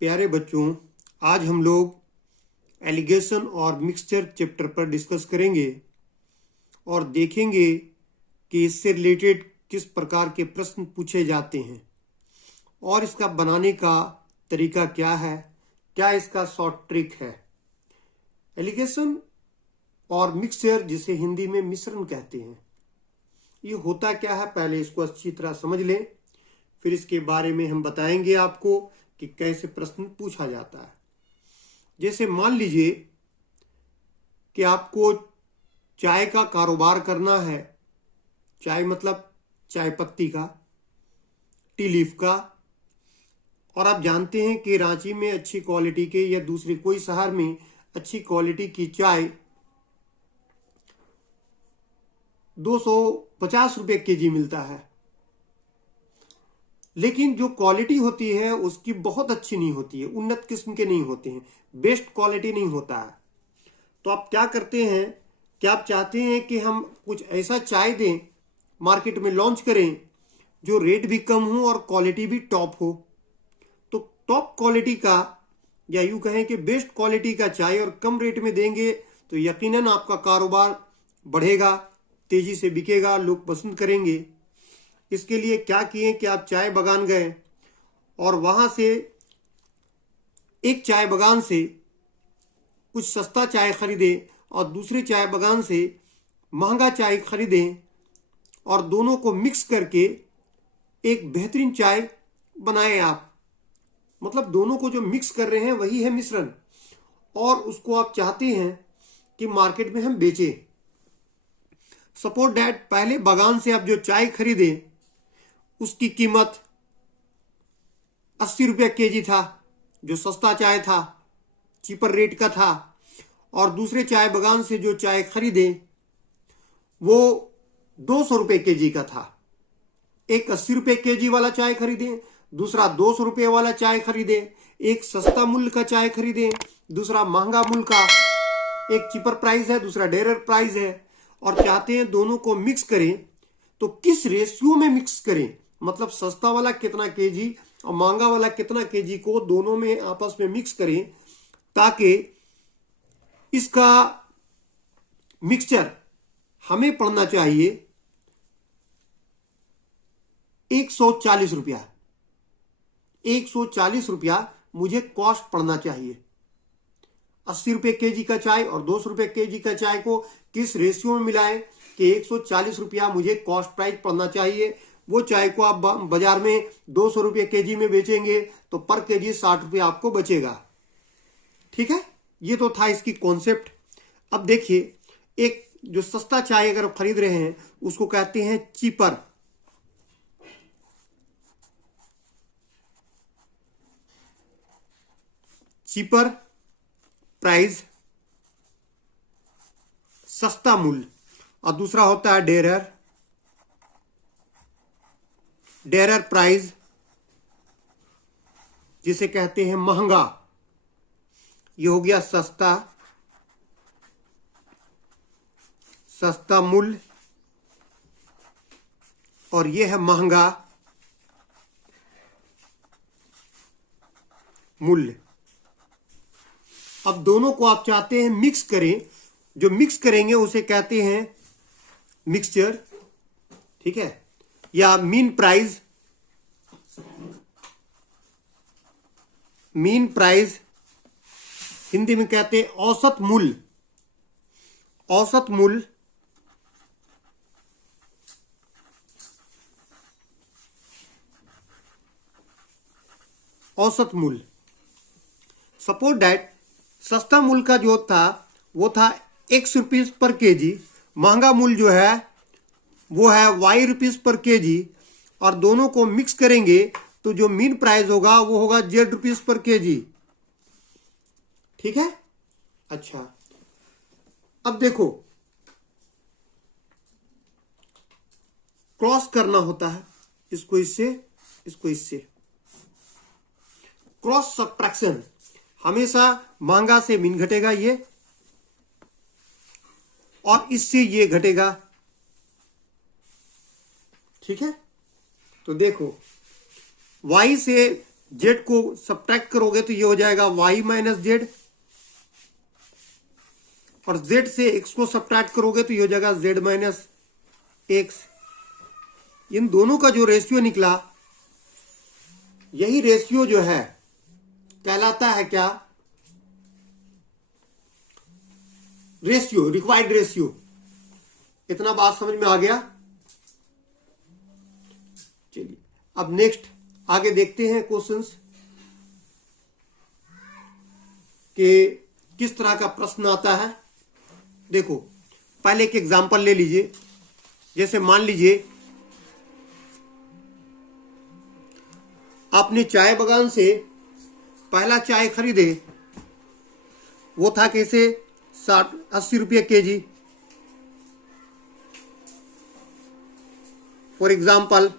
प्यारे बच्चों, आज हम लोग एलिगेशन और मिक्सचर चैप्टर पर डिस्कस करेंगे और देखेंगे कि इससे रिलेटेड किस प्रकार के प्रश्न पूछे जाते हैं और इसका बनाने का तरीका क्या है, क्या इसका शॉर्ट ट्रिक है। एलिगेशन और मिक्सचर, जिसे हिंदी में मिश्रण कहते हैं, ये होता क्या है, पहले इसको अच्छी तरह समझ लें, फिर इसके बारे में हम बताएंगे आपको कि कैसे प्रश्न पूछा जाता है। जैसे मान लीजिए कि आपको चाय का कारोबार करना है, चाय मतलब चाय पत्ती का, टी लीफ का, और आप जानते हैं कि रांची में अच्छी क्वालिटी के या दूसरे कोई शहर में अच्छी क्वालिटी की चाय 250 रुपये केजी मिलता है, लेकिन जो क्वालिटी होती है उसकी बहुत अच्छी नहीं होती है, उन्नत किस्म के नहीं होते हैं, बेस्ट क्वालिटी नहीं होता है। तो आप क्या करते हैं कि आप चाहते हैं कि हम कुछ ऐसा चाय दें, मार्केट में लॉन्च करें जो रेट भी कम हो और क्वालिटी भी टॉप हो। तो टॉप क्वालिटी का, या यूं कहें कि बेस्ट क्वालिटी का चाय और कम रेट में देंगे तो यकीनन आपका कारोबार बढ़ेगा, तेजी से बिकेगा, लोग पसंद करेंगे। इसके लिए क्या किए कि आप चाय बागान गए और वहां से एक चाय बागान से कुछ सस्ता चाय खरीदे और दूसरे चाय बागान से महंगा चाय खरीदें और दोनों को मिक्स करके एक बेहतरीन चाय बनाएं आप। मतलब दोनों को जो मिक्स कर रहे हैं वही है मिश्रण, और उसको आप चाहते हैं कि मार्केट में हम बेचें। सपोज दैट पहले बागान से आप जो चाय खरीदे उसकी कीमत 80 रुपये केजी था, जो सस्ता चाय था, चीपर रेट का था, और दूसरे चाय बागान से जो चाय खरीदे वो 200 रुपये केजी का था। एक 80 रुपये केजी वाला चाय खरीदे, दूसरा 200 रुपये वाला चाय खरीदे, एक सस्ता मूल्य का चाय खरीदे, दूसरा महंगा मूल्य का, एक चीपर प्राइस है, दूसरा डेरर प्राइस है, और चाहते हैं दोनों को मिक्स करें। तो किस रेशियो में मिक्स करें, मतलब सस्ता वाला कितना केजी और महंगा वाला कितना केजी को दोनों में आपस में मिक्स करें, ताकि इसका मिक्सचर हमें पड़ना चाहिए 140 रुपया। 140 रुपया मुझे कॉस्ट पड़ना चाहिए। 80 रुपये केजी का चाय और 200 रुपये केजी का चाय को किस रेशियो में मिलाएं कि 140 रुपया मुझे कॉस्ट प्राइस पड़ना चाहिए। वो चाय को आप बाजार में 200 रुपये केजी में बेचेंगे तो पर केजी 60 रुपया आपको बचेगा। ठीक है, ये तो था इसकी कॉन्सेप्ट। अब देखिए, एक जो सस्ता चाय अगर आप खरीद रहे हैं उसको कहते हैं चीपर। चीपर प्राइस, सस्ता मूल्य, और दूसरा होता है डेरर। डेरर प्राइस, जिसे कहते हैं महंगा। ये हो गया सस्ता, सस्ता मूल्य, और ये है महंगा मूल्य। अब दोनों को आप चाहते हैं मिक्स करें, जो मिक्स करेंगे उसे कहते हैं मिक्सचर। ठीक है, या mean price. Mean price Hindi में कहते हैं औसत मूल्य। औसत मूल्य, औसत मूल्य। सपोज दैट सस्ता मूल्य का जो था वो था ₹X पर केजी, महंगा मूल्य जो है वो है ₹Y पर केजी, और दोनों को मिक्स करेंगे तो जो मीन प्राइस होगा वो होगा Z पर केजी। ठीक है। अच्छा, अब देखो, क्रॉस करना होता है, इसको इससे, इसको इससे। क्रॉस सब्ट्रैक्शन, हमेशा महंगा से मीन घटेगा ये, और इससे ये घटेगा। ठीक है, तो देखो, y से जेड को सब्ट्रैक्ट करोगे तो ये हो जाएगा वाई माइनस जेड, और जेड से एक्स को सब्ट्रैक्ट करोगे तो ये हो जाएगा जेड माइनस एक्स। इन दोनों का जो रेशियो निकला, यही रेशियो जो है कहलाता है क्या, रेशियो, रिक्वायर्ड रेशियो। इतना बात समझ में आ गया। चलिए अब नेक्स्ट आगे देखते हैं क्वेश्चंस कि किस तरह का प्रश्न आता है। देखो पहले एक एग्जांपल ले लीजिए। जैसे मान लीजिए आपने चाय बागान से पहला चाय खरीदे, वो था कैसे 60-80 रुपये केजी। फॉर एग्जाम्पल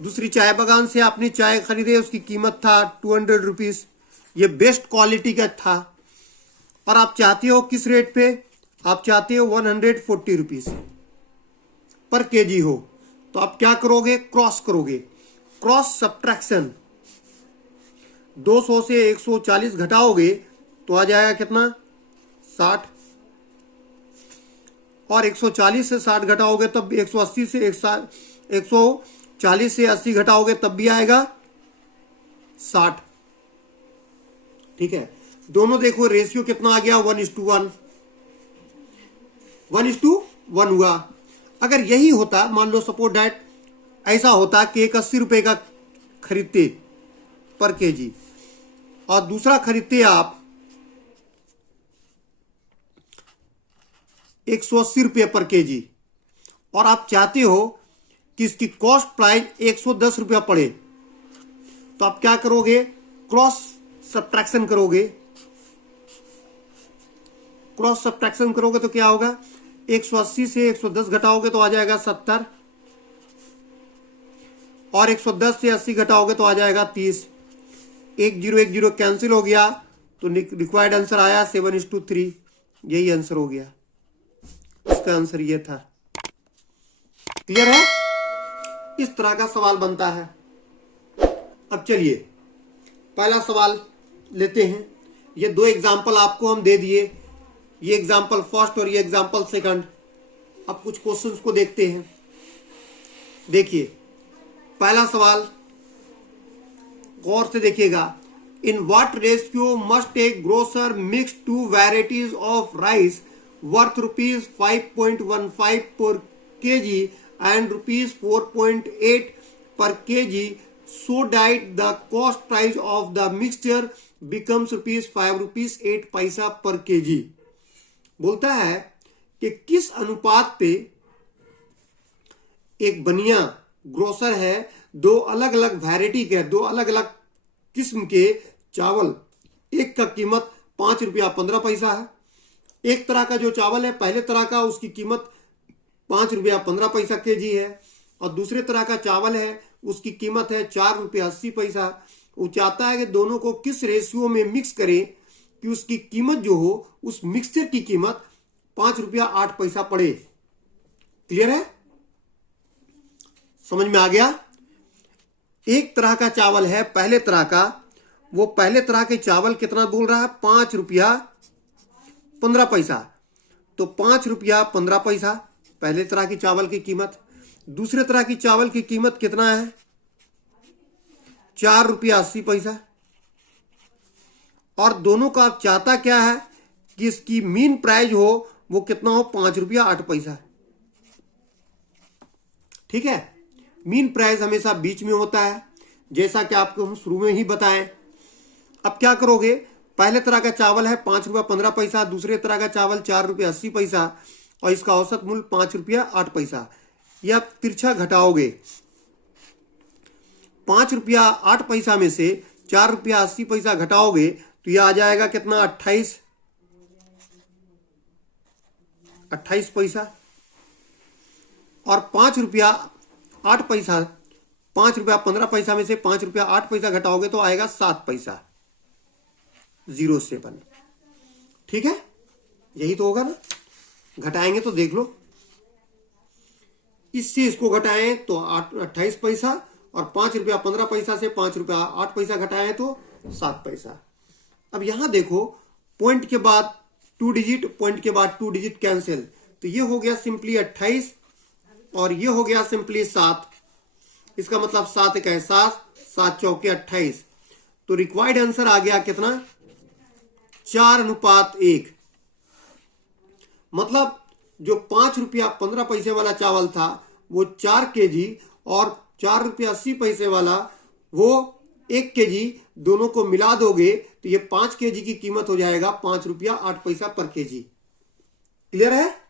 दूसरी चाय बागान से आपने चाय खरीदे, उसकी कीमत था 200 रुपीज, ये बेस्ट क्वालिटी का था, और आप चाहते हो किस रेट पे, आप चाहते हो 140 रुपीज पर केजी हो। तो आप क्या करोगे, क्रॉस करोगे, क्रॉस सब्ट्रैक्शन। 200 से 140 घटाओगे तो आ जाएगा कितना 60, और 140 से 60 घटाओगे तब भी 180 से 140 से 80 घटाओगे तब भी आएगा 60। ठीक है, दोनों देखो रेशियो कितना आ गया 1:1, 1:1 हुआ। अगर यही होता, मान लो सपोज डैट ऐसा होता कि एक 80 रुपए का खरीदते पर केजी और दूसरा खरीदते आप 180 रुपये पर केजी, और आप चाहते हो कि इसकी कॉस्ट प्राइस 110 रुपया पड़े, तो आप क्या करोगे, क्रॉस सब्ट्रैक्शन करोगे। क्रॉस सब्ट्रैक्शन करोगे तो क्या होगा, 180 से 110 घटाओगे तो आ जाएगा 70, और 110 से 80 घटाओगे तो आ जाएगा 30। 1010 कैंसिल हो गया तो रिक्वायर्ड आंसर आया 7:3। यही आंसर हो गया, इसका आंसर ये था। क्लियर है? इस तरह का सवाल बनता है। अब चलिए पहला सवाल लेते हैं। ये दो एग्जाम्पल आपको हम दे दिए, ये एग्जाम्पल फर्स्ट और ये एग्जाम्पल सेकंड। अब कुछ क्वेश्चंस को देखते हैं। देखिए पहला सवाल गौर से देखिएगा। In what ratio must A grocer mix 2 varieties of rice worth ₹5.15 per kg and ₹4.8 per kg so that the cost price of the mixture becomes ₹5.08 per kg। बोलता है कि किस अनुपात पे एक बनिया ग्रोसर है, दो अलग अलग वैरायटी के, दो अलग अलग किस्म के चावल, एक का कीमत ₹5.15 है। एक तरह का जो चावल है, पहले तरह का, उसकी कीमत ₹5.15 केजी है, और दूसरे तरह का चावल है उसकी कीमत है ₹4.80। वो चाहता है कि दोनों को किस रेशियो में मिक्स करें कि उसकी कीमत जो हो, उस मिक्सचर की कीमत ₹5.08 पड़े। क्लियर है? समझ में आ गया? एक तरह का चावल है पहले तरह का, वो पहले तरह के चावल कितना बोल रहा है, ₹5.15। तो ₹5.15 पहले तरह की चावल की कीमत। दूसरे तरह की चावल की कीमत कितना है, ₹4.80। और दोनों का आप चाहता क्या है कि इसकी मीन प्राइस हो वो कितना हो, ₹5.08। ठीक है, मीन प्राइस हमेशा बीच में होता है, जैसा कि आपको हम शुरू में ही बताएं। अब क्या करोगे, पहले तरह का चावल है ₹5.15, दूसरे तरह का चावल ₹4.80, और इसका औसत मूल्य ₹5.08। यह आप तिरछा घटाओगे, ₹5.08 में से ₹4.80 घटाओगे तो यह आ जाएगा कितना, 28 पैसा। और ₹5.15 में से ₹5.08 घटाओगे तो आएगा 7 पैसा, 07। ठीक है, यही तो होगा ना। घटाएंगे तो देख लो, इससे इसको घटाएं तो 28 पैसा, और 5 रुपया 15 पैसा से 5 रुपया 8 पैसा घटाए तो 7 पैसा। अब यहां देखो पॉइंट के बाद 2 डिजिट, पॉइंट के बाद 2 डिजिट कैंसिल, तो ये हो गया सिंपली 28 और ये हो गया सिंपली 7। इसका मतलब 7 का 7, 7 चौके 28। तो रिक्वायर्ड आंसर आ गया कितना? 4:1। मतलब जो 5 रुपया 15 पैसे वाला चावल था वो 4 केजी और 4 रुपया 80 पैसे वाला वो 1 केजी, दोनों को मिला दोगे तो ये 5 केजी की कीमत हो जाएगा 5 रुपया 8 पैसा पर केजी। क्लियर है?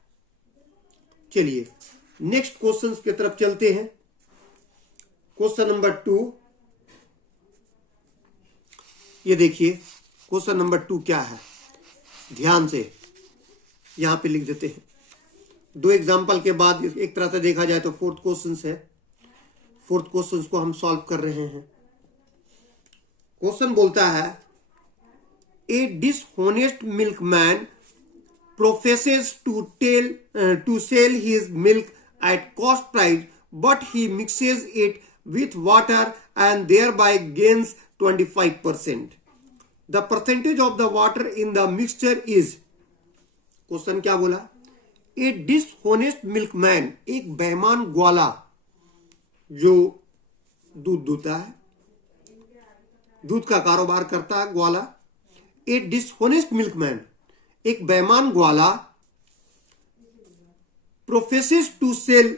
चलिए नेक्स्ट क्वेश्चन की तरफ चलते हैं। क्वेश्चन नंबर 2, ये देखिए क्वेश्चन नंबर 2 क्या है, ध्यान से यहां पे लिख देते हैं। 2 एग्जाम्पल के बाद एक तरह से देखा जाए तो 4th क्वेश्चन है। 4th क्वेश्चन को हम सॉल्व कर रहे हैं। क्वेश्चन बोलता है a dishonest milkman professes to sell his milk at cost price but he mixes it with water and thereby gains 25%. The percentage of the water in the mixture is, question क्या बोला? A dishonest milkman, एक बेईमान ग्वाला जो दूध दूता है, दूध का कारोबार करता है ग्वाला। A dishonest milkman, एक बेईमान ग्वाला professes to sell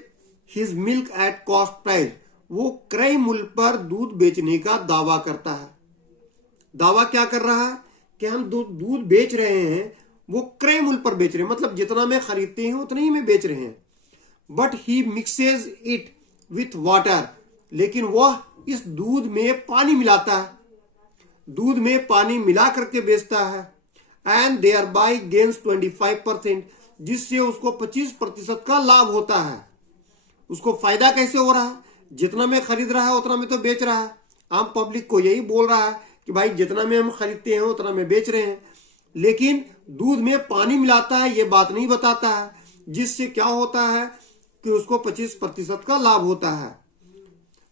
his milk at cost price, वो क्रय मूल्य पर दूध बेचने का दावा करता है। दावा क्या कर रहा है कि हम दूध बेच रहे हैं, वो क्रय मूल्य पर बेच रहे हैं, मतलब जितना में खरीदते हैं उतना ही में बेच रहे हैं। But he mixes it with water, लेकिन वह इस दूध में पानी मिलाता है, दूध में पानी मिला करके बेचता है। एंड देयर बाय गेन्स 25%, जिससे उसको 25% का लाभ होता है। उसको फायदा कैसे हो रहा है? जितना में खरीद रहा है उतना में तो बेच रहा है। आम पब्लिक को यही बोल रहा है कि भाई जितना में हम खरीदते हैं उतना में बेच रहे हैं, लेकिन दूध में पानी मिलाता है ये बात नहीं बताता है, जिससे क्या होता है कि उसको 25% का लाभ होता है।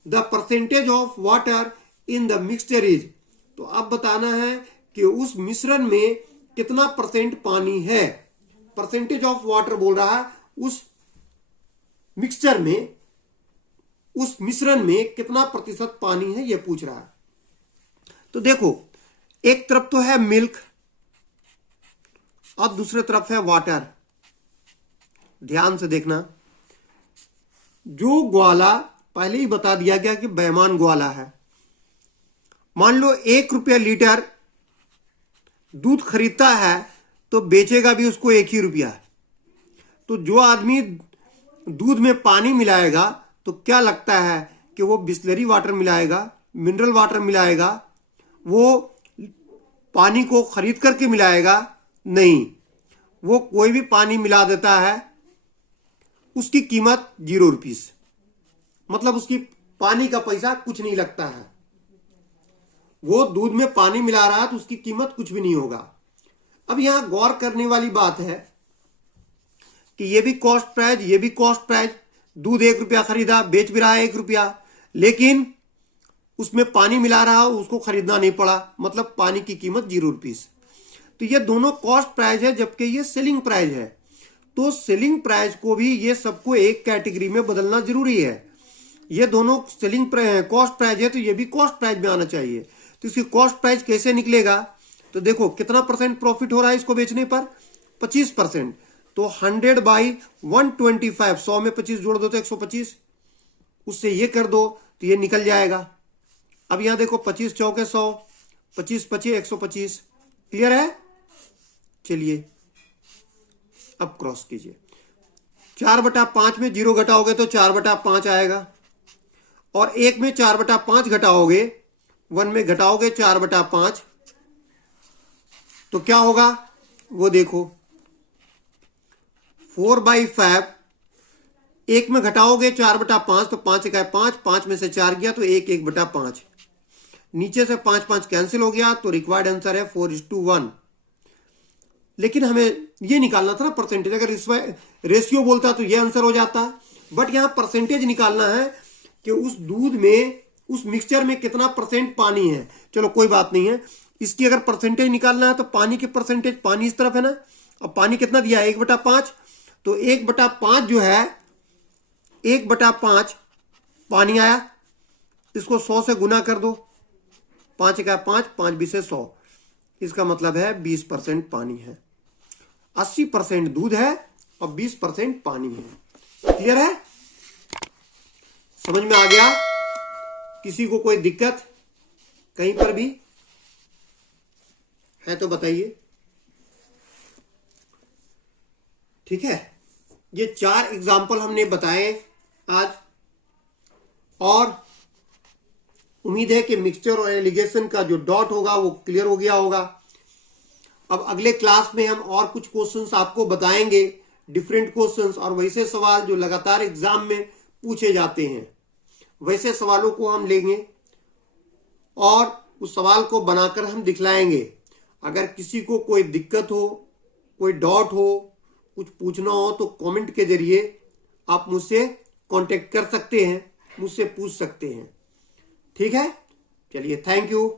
The percentage of water in the mixture is, तो अब बताना है कि उस मिश्रण में कितना परसेंट पानी है। परसेंटेज ऑफ वाटर बोल रहा है उस मिक्सचर में, उस मिश्रण में कितना प्रतिशत पानी है ये पूछ रहा है। तो देखो एक तरफ तो है मिल्क और दूसरी तरफ है वाटर। ध्यान से देखना, जो ग्वाला पहले ही बता दिया गया कि बेईमान ग्वाला है। मान लो 1 रुपया लीटर दूध खरीदता है तो बेचेगा भी उसको 1 ही रुपया। तो जो आदमी दूध में पानी मिलाएगा तो क्या लगता है कि वो बिस्लरी वाटर मिलाएगा, मिनरल वाटर मिलाएगा, वो पानी को खरीद करके मिलाएगा? नहीं, वो कोई भी पानी मिला देता है, उसकी कीमत 0 रुपीस, मतलब उसकी पानी का पैसा कुछ नहीं लगता है। वो दूध में पानी मिला रहा है तो उसकी कीमत कुछ भी नहीं होगा। अब यहां गौर करने वाली बात है कि ये भी कॉस्ट प्राइस, ये भी कॉस्ट प्राइस। दूध 1 रुपया खरीदा, बेच भी रहा है 1 रुपया, लेकिन उसमें पानी मिला रहा, उसको खरीदना नहीं पड़ा, मतलब पानी की कीमत 0 रुपीस। तो ये दोनों कॉस्ट प्राइस है, जबकि ये सेलिंग प्राइस है। तो सेलिंग प्राइस को भी ये सबको एक कैटेगरी में बदलना जरूरी है। ये दोनों सेलिंग कॉस्ट प्राइस है तो ये भी कॉस्ट प्राइस में आना चाहिए। तो इसकी कॉस्ट प्राइस कैसे निकलेगा? तो देखो कितना परसेंट प्रॉफिट हो रहा है इसको बेचने पर? 25%। तो 100/125, 100 में 25 जोड़ दो तो 125, उससे ये कर दो तो ये निकल जाएगा। अब यहां देखो 25 चौके 100, 25 25 125। क्लियर है? चलिए अब क्रॉस कीजिए। 4/5 में 0 घटाओगे तो 4/5 आएगा, और 1 में 4/5 घटाओगे, 1 में घटाओगे 4/5 तो क्या होगा वो देखो। 4/5, 1 में घटाओगे 4/5 तो 5 का 5, 5 में से 4 गया तो 1 1/5, नीचे से 5 5 कैंसिल हो गया, तो रिक्वायर्ड आंसर है 4:1। लेकिन हमें ये निकालना था ना परसेंटेज। अगर इस रेशियो बोलता तो ये आंसर हो जाता, बट यहां परसेंटेज निकालना है कि उस दूध में, उस मिक्सचर में कितना परसेंट पानी है। चलो कोई बात नहीं है, इसकी अगर परसेंटेज निकालना है तो पानी की परसेंटेज, पानी इस तरफ है ना, अब पानी कितना दिया है 1/5, तो 1/5 जो है 1/5 पानी आया, इसको 100 से गुना कर दो, 5 का 5, 5 20 100, इसका मतलब है 20% पानी है। 80% दूध है और 20% पानी है। क्लियर है? समझ में आ गया? किसी को कोई दिक्कत कहीं पर भी है तो बताइए। ठीक है, ये 4 एग्जाम्पल हमने बताए आज, और उम्मीद है कि मिक्सचर और एलिगेशन का जो डॉट होगा वो क्लियर हो गया होगा। अब अगले क्लास में हम और कुछ क्वेश्चंस आपको बताएंगे, डिफरेंट क्वेश्चंस, और वैसे सवाल जो लगातार एग्जाम में पूछे जाते हैं, वैसे सवालों को हम लेंगे और उस सवाल को बनाकर हम दिखलाएंगे। अगर किसी को कोई दिक्कत हो, कोई डाउट हो, कुछ पूछना हो तो कमेंट के जरिए आप मुझसे कांटेक्ट कर सकते हैं, मुझसे पूछ सकते हैं। ठीक है, चलिए, थैंक यू।